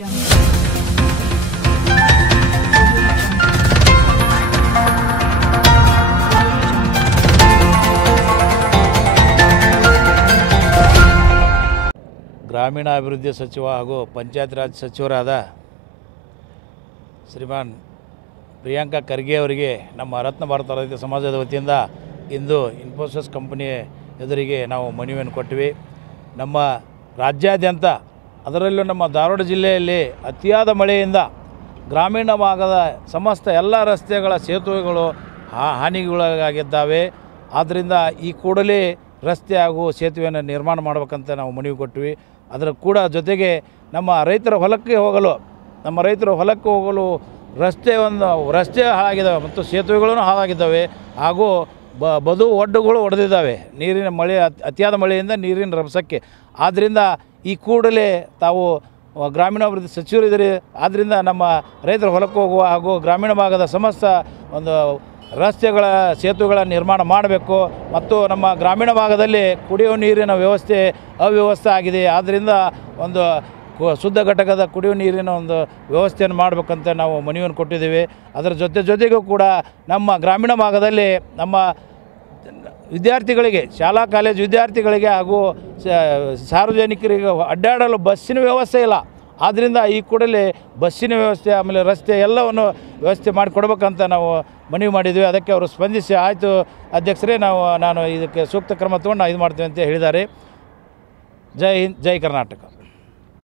ಗ್ರಾಮೀಣಾಭಿವೃದ್ಧಿ ಸಚಿವ ಹಾಗೂ ಪಂಚಾಯತ್ ರಾಜ್ ಸಚಿವರಾದ ಶ್ರೀಮಾನ್ ಪ್ರಿಯಾಂಕಾ ಖರ್ಗೆ ಅವರಿಗೆ ನಮ್ಮ ರತ್ನ ಭಾರತ ರೈತ ಸಮಾಜದ ವತಿಯಿಂದ ಇಂದು ಇನ್ಫೋಸಿಸ್ ಕಂಪನಿ ಎದುರಿಗೆ ನಾವು ಮನವಿಯನ್ನು ಕೊಟ್ಟಿವಿ. ನಮ್ಮ ರಾಜ್ಯಾದ್ಯಂತ ಅದರಲ್ಲೂ ನಮ್ಮ ಧಾರವಾಡ ಜಿಲ್ಲೆಯಲ್ಲಿ ಅತಿಯಾದ ಮಳೆಯಿಂದ ಗ್ರಾಮೀಣ ಭಾಗದ ಸಮಸ್ತ ಎಲ್ಲ ರಸ್ತೆಗಳ ಸೇತುವೆಗಳು ಹಾನಿಗೊಳಗಾಗಿದ್ದಾವೆ. ಆದ್ದರಿಂದ ಈ ಕೂಡಲೇ ರಸ್ತೆ ಹಾಗೂ ಸೇತುವೆಯನ್ನು ನಿರ್ಮಾಣ ಮಾಡಬೇಕಂತ ನಾವು ಮನವಿ ಕೊಟ್ಟಿವಿ. ಅದರ ಕೂಡ ಜೊತೆಗೆ ನಮ್ಮ ರೈತರ ಹೊಲಕ್ಕೆ ಹೋಗಲು ರಸ್ತೆ ಹಾಳಾಗಿದ್ದಾವೆ ಮತ್ತು ಸೇತುವೆಗಳೂ ಹಾಳಾಗಿದ್ದಾವೆ ಹಾಗೂ ಬದು ಒಡ್ಡುಗಳು ಒಡೆದಿದ್ದಾವೆ ನೀರಿನ ಮಳೆ ಅತಿಯಾದ ಮಳೆಯಿಂದ ನೀರಿನ ರಭಸಕ್ಕೆ. ಆದ್ದರಿಂದ ಈ ಕೂಡಲೇ ತಾವು ಗ್ರಾಮೀಣಾಭಿವೃದ್ಧಿ ಸಚಿವರಿದ್ದೀರಿ. ಆದ್ದರಿಂದ ನಮ್ಮ ರೈತರ ಹೊಲಕ್ಕೆ ಹೋಗುವ ಹಾಗೂ ಗ್ರಾಮೀಣ ಭಾಗದ ಸಮಸ್ತ ಒಂದು ರಸ್ತೆಗಳ ಸೇತುವೆಗಳ ನಿರ್ಮಾಣ ಮಾಡಬೇಕು ಮತ್ತು ನಮ್ಮ ಗ್ರಾಮೀಣ ಭಾಗದಲ್ಲಿ ಕುಡಿಯುವ ನೀರಿನ ಅವ್ಯವಸ್ಥೆ ಆಗಿದೆ. ಆದ್ದರಿಂದ ಒಂದು ಶುದ್ಧ ಘಟಕದ ಕುಡಿಯುವ ನೀರಿನ ಒಂದು ವ್ಯವಸ್ಥೆಯನ್ನು ಮಾಡಬೇಕಂತ ನಾವು ಮನವಿಯನ್ನು ಕೊಟ್ಟಿದ್ದೀವಿ. ಅದರ ಜೊತೆಗೂ ಕೂಡ ನಮ್ಮ ಗ್ರಾಮೀಣ ಭಾಗದಲ್ಲಿ ನಮ್ಮ ವಿದ್ಯಾರ್ಥಿಗಳಿಗೆ ಶಾಲಾ ಕಾಲೇಜು ವಿದ್ಯಾರ್ಥಿಗಳಿಗೆ ಹಾಗೂ ಸಾರ್ವಜನಿಕರಿಗೆ ಅಡ್ಡಾಡಲು ಬಸ್ಸಿನ ವ್ಯವಸ್ಥೆ ಇಲ್ಲ. ಆದ್ದರಿಂದ ಈ ಕೂಡಲೇ ಬಸ್ಸಿನ ವ್ಯವಸ್ಥೆ ಆಮೇಲೆ ರಸ್ತೆ ಎಲ್ಲವನ್ನು ವ್ಯವಸ್ಥೆ ಮಾಡಿಕೊಡ್ಬೇಕಂತ ನಾವು ಮನವಿ ಮಾಡಿದ್ವಿ. ಅದಕ್ಕೆ ಅವರು ಸ್ಪಂದಿಸಿ ಆಯಿತು ಅಧ್ಯಕ್ಷರೇ ನಾನು ಇದಕ್ಕೆ ಸೂಕ್ತ ಕ್ರಮ ತೊಗೊಂಡು ಇದು ಮಾಡ್ತೀವಿ ಅಂತ ಹೇಳಿದ್ದಾರೆ. ಜೈ ಹಿಂದ್, ಜೈ ಕರ್ನಾಟಕ.